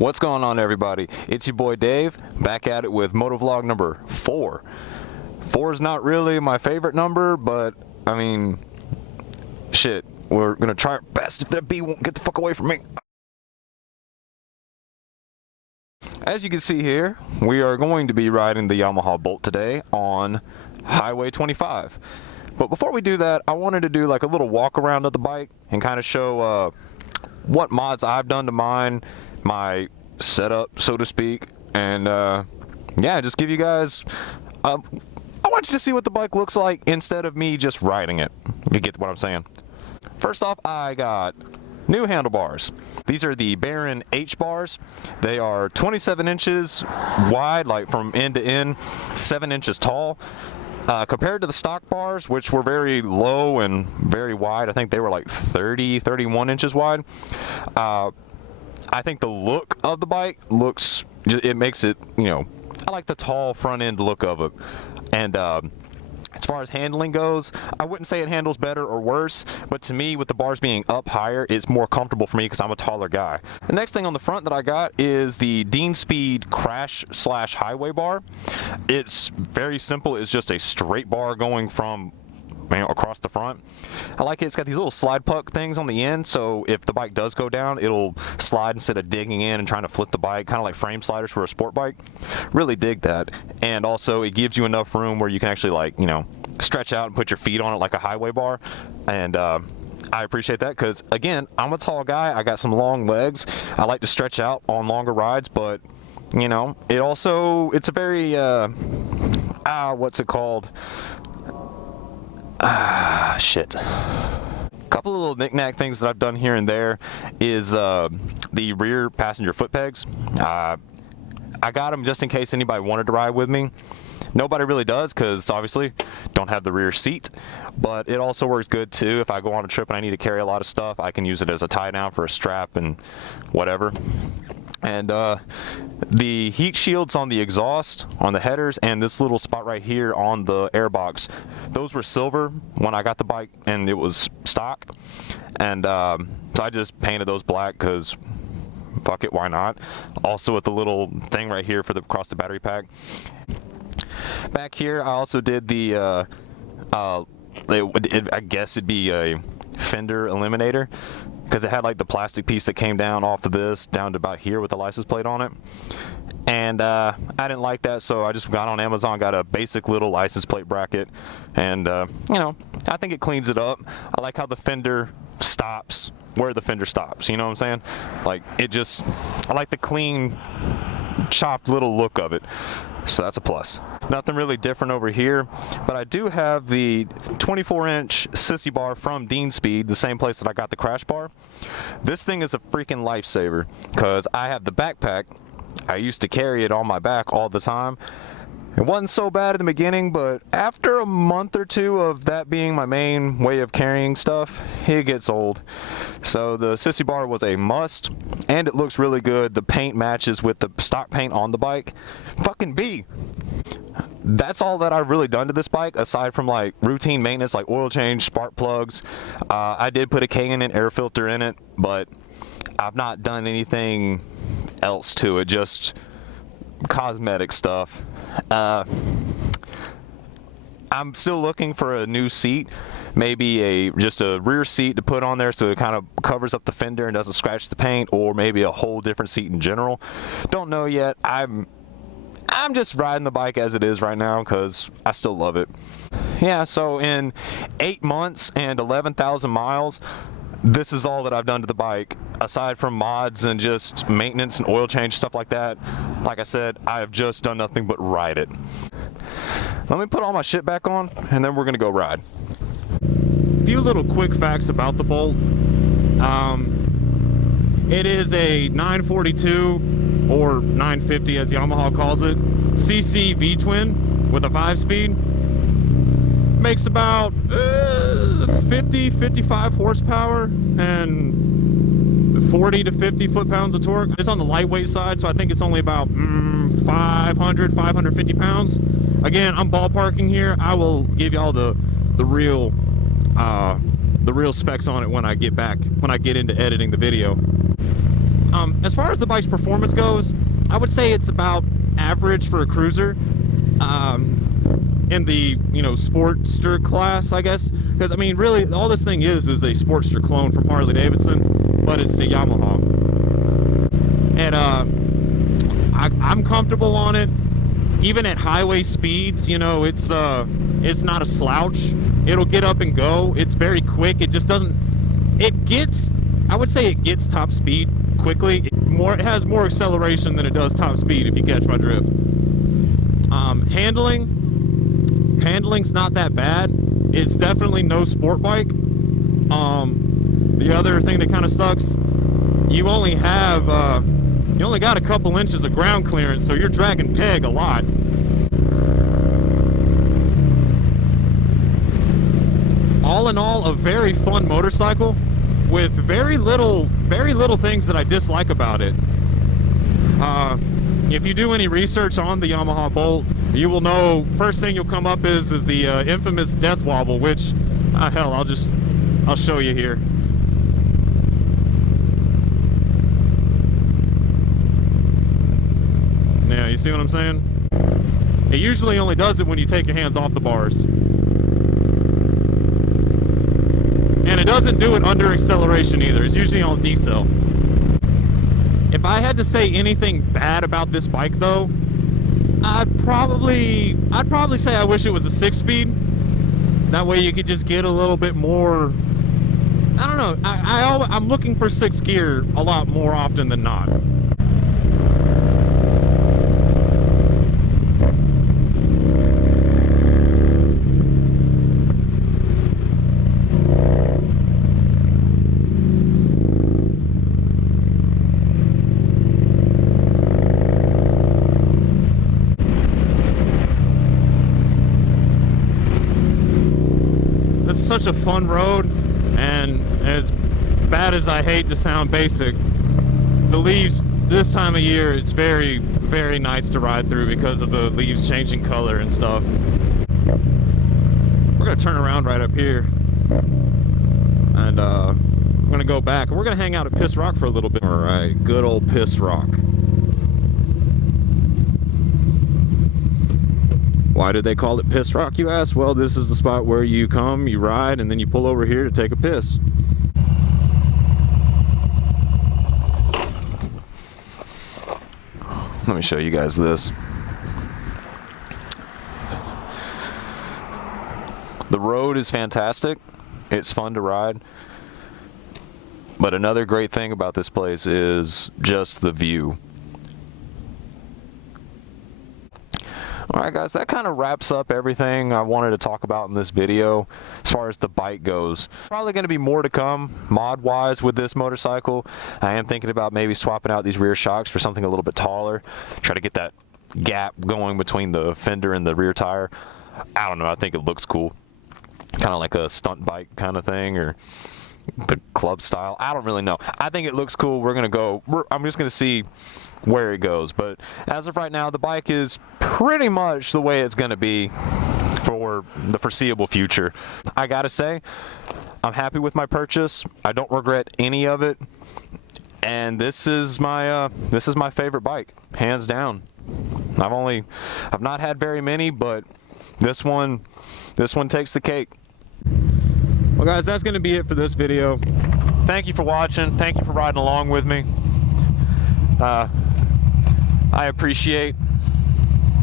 What's going on, everybody? It's your boy Dave, back at it with MotoVlog number 4. 4 is not really my favorite number, but I mean, shit, we're gonna try our best. If that bee won't get the fuck away from me. As you can see here, we are going to be riding the Yamaha Bolt today on Highway 25. But before we do that, I wanted to do like a little walk around of the bike and kind of show what mods I've done to mine, my setup, so to speak, and yeah, just give you guys I want you to see what the bike looks like instead of me just riding it, if you get what I'm saying. First off, I got new handlebars. These are the Baron H bars. They are 27 inches wide, like from end to end, 7 inches tall. Compared to the stock bars, which were very low and very wide, I think they were like 31 inches wide. I think the look of the bike looks, it makes it, you know, I like the tall front end look of it. And as far as handling goes, I wouldn't say it handles better or worse, but to me, with the bars being up higher, it's more comfortable for me because I'm a taller guy. The next thing on the front that I got is the Dean Speed Crash / Highway bar. It's very simple. It's just a straight bar going from across the front. I like it. It's got these little slide puck things on the end, so if the bike does go down, it'll slide instead of digging in and trying to flip the bike, kind of like frame sliders for a sport bike. Really dig that. And also it gives you enough room where you can actually, like, you know, stretch out and put your feet on it like a highway bar. And I appreciate that because, again, I'm a tall guy. I got some long legs. I like to stretch out on longer rides, but you know, it also, it's a very what's it called? Shit. Couple of little knick-knack things that I've done here and there is the rear passenger foot pegs. I got them just in case anybody wanted to ride with me. Nobody really does because obviously don't have the rear seat, but it also works good too. If I go on a trip and I need to carry a lot of stuff, I can use it as a tie down for a strap and whatever. And the heat shields on the exhaust, on the headers, and this little spot right here on the airbox, those were silver when I got the bike and it was stock. And so I just painted those black because fuck it, why not? Also with the little thing right here for the across the battery pack. Back here I also did the I guess it'd be a fender eliminator, because it had like the plastic piece that came down off of this down to about here with the license plate on it. And I didn't like that, so I just got on Amazon, got a basic little license plate bracket, and you know, I think it cleans it up. I like how the fender stops where the fender stops, you know what I'm saying? Like, it just, I like the clean chopped little look of it, so that's a plus. Nothing really different over here, but I do have the 24-inch sissy bar from Dean Speed, the same place that I got the crash bar. This thing is a freaking lifesaver because I have the backpack. I used to carry it on my back all the time. It wasn't so bad in the beginning, but after a month or two of that being my main way of carrying stuff, it gets old. So the sissy bar was a must, and it looks really good. The paint matches with the stock paint on the bike. Fucking B. That's all that I've really done to this bike, aside from like routine maintenance like oil change, spark plugs. I did put a K&N air filter in it, but I've not done anything else to it, just cosmetic stuff. I'm still looking for a new seat, maybe just a rear seat to put on there so it kind of covers up the fender and doesn't scratch the paint, or maybe a whole different seat in general. Don't know yet. I'm just riding the bike as it is right now because I still love it. Yeah, so in 8 months and 11,000 miles, this is all that I've done to the bike, aside from mods and just maintenance and oil change, stuff like that. Like I said, I have just done nothing but ride it. Let me put all my shit back on and then we're gonna go ride. A few little quick facts about the Bolt. It is a 942 or 950 as Yamaha calls it, CC V-twin with a 5-speed. Makes about 50-55 horsepower and 40 to 50 foot-pounds of torque. It's on the lightweight side, so I think it's only about 550 pounds. Again, I'm ballparking here. I will give y'all the real specs on it when I get into editing the video. As far as the bike's performance goes, I would say it's about average for a cruiser. In the, you know, Sportster class, I guess. Because, I mean, really, all this thing is a Sportster clone from Harley Davidson, but it's the Yamaha. And I'm comfortable on it. Even at highway speeds, you know, it's not a slouch. It'll get up and go. It's very quick. It just doesn't, I would say it gets top speed quickly. It has more acceleration than it does top speed, if you catch my drift. Handling's not that bad. It's definitely no sport bike. The other thing that kind of sucks, you only got a couple inches of ground clearance, so you're dragging peg a lot. All in all, a very fun motorcycle with very little things that I dislike about it. If you do any research on the Yamaha Bolt, you will know, first thing you'll come up is the infamous death wobble, which, hell, I'll show you here. Yeah, you see what I'm saying? It usually only does it when you take your hands off the bars. And it doesn't do it under acceleration either. It's usually on decel. If I had to say anything bad about this bike though, I'd probably say I wish it was a 6-speed. That way you could just get a little bit more, I don't know, I'm looking for 6 gear a lot more often than not. Such a fun road, and as bad as I hate to sound basic, the leaves this time of year, it's very, very nice to ride through because of the leaves changing color and stuff. We're gonna turn around right up here, and we're gonna go back, and we're gonna hang out at Piss Rock for a little bit. All right, good old Piss Rock. Why did they call it Piss Rock, you ask? Well, this is the spot where you come, you ride, and then you pull over here to take a piss. Let me show you guys this. The road is fantastic. It's fun to ride. But another great thing about this place is just the view. Alright guys, that kind of wraps up everything I wanted to talk about in this video as far as the bike goes. Probably going to be more to come mod wise with this motorcycle. I am thinking about maybe swapping out these rear shocks for something a little bit taller. Try to get that gap going between the fender and the rear tire. I don't know, I think it looks cool. Kind of like a stunt bike kind of thing, or the club style. I don't really know. I think it looks cool. I'm just going to see where it goes, but as of right now, the bike is pretty much the way it's going to be for the foreseeable future. I gotta say, I'm happy with my purchase. I don't regret any of it, and this is my favorite bike, hands down. I've not had very many, but this one takes the cake. Well guys, that's going to be it for this video. Thank you for watching. Thank you for riding along with me. I appreciate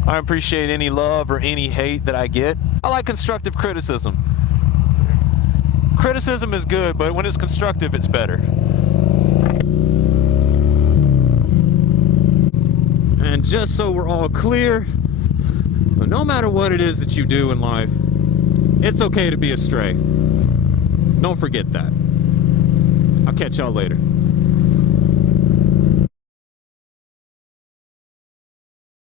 any love or any hate that I get. I like constructive criticism. Criticism is good, but when it's constructive, it's better. And just so we're all clear, no matter what it is that you do in life, it's okay to be astray. Don't forget that. I'll catch y'all later.